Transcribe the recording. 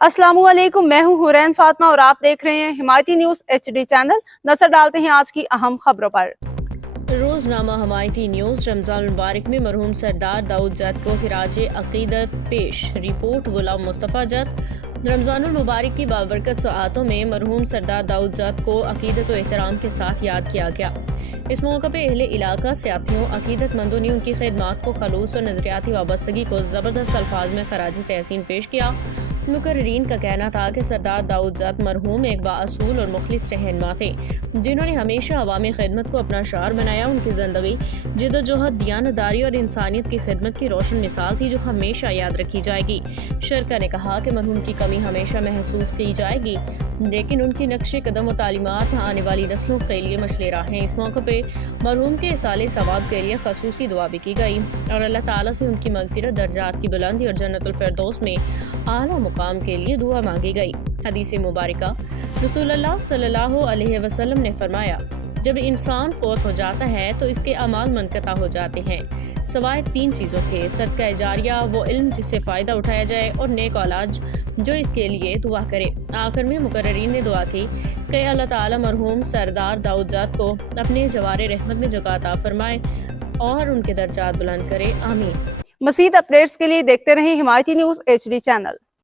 अस्सलाम वालेकुम, मैं हूं हुरैन फातिमा और आप देख रहे हैं हिमायती न्यूज HD चैनल। नजर डालते हैं आज की अहम खबरों पर। रोजनामा हिमायती न्यूज रमजान मुबारक में मरहूम सरदार दाऊद जत को खिराजे अकीदत पेश। रिपोर्ट गुलाम मुस्तफ़ा जत। रमजानुल मुबारक की बाबरकत सआतों में मरहूम सरदार दाऊद जत को अकीदत व एहतराम के साथ याद किया गया। इस मौके पर अहले इलाका सियातियों अकीदतमंदों ने उनकी खिदमात को खलूस और नजरियाती वाबस्तगी को ज़बरदस्त अल्फाज में खराज तहसीन पेश किया। मुकर्रीरीन का कहना था कि सरदार दाऊद जत मरहूम एक बाअसूल और मुखलिस रहनुमा थे, जिन्होंने हमेशा अवामी खिदमत को अपना शार बनाया। उनकी ज़िंदगी जिद्दोजहद, दियानतदारी और इंसानियत की खिदमत की रोशन मिसाल थी, जो हमेशा याद रखी जाएगी। शरका ने कहा कि मरहूम की कमी हमेशा महसूस की जाएगी, लेकिन उनकी नक्शे कदम और तालीमात आने वाली नस्लों के लिए मशले राह हैं। इस मौके पर मरहूम के इसाले सवाब के लिए खसूसी दुआ भी की गई और अल्लाह ताला से उनकी मगफिरत, दर्जात की बुलंदी और जन्नतुल फिरदौस में आला मुकाम के लिए दुआ मांगी गई। हदीस मुबारका रसूलुल्लाह सल्लल्लाहु अलैहि वसल्लम ने फरमाया, जब इंसान फौत हो जाता है तो इसके अमाल मुनक़ता हो जाते हैं, सवाए 3 चीज़ों के: सदका जारिया, वो इल्म जिससे फ़ायदा उठाया जाए, और नेक औलाद जो इसके लिए दुआ करे। आखिर में मुकर्रीरीन ने दुआ की कि अल्लाह ताला मरहूम सरदार दाऊद जत को अपने जवारे रहमत में जगह अता फरमाए और उनके दर्जात बुलंद करे। आमीन। मज़ीद अपडेट्स के लिए देखते रहें हिमायती न्यूज HD चैनल।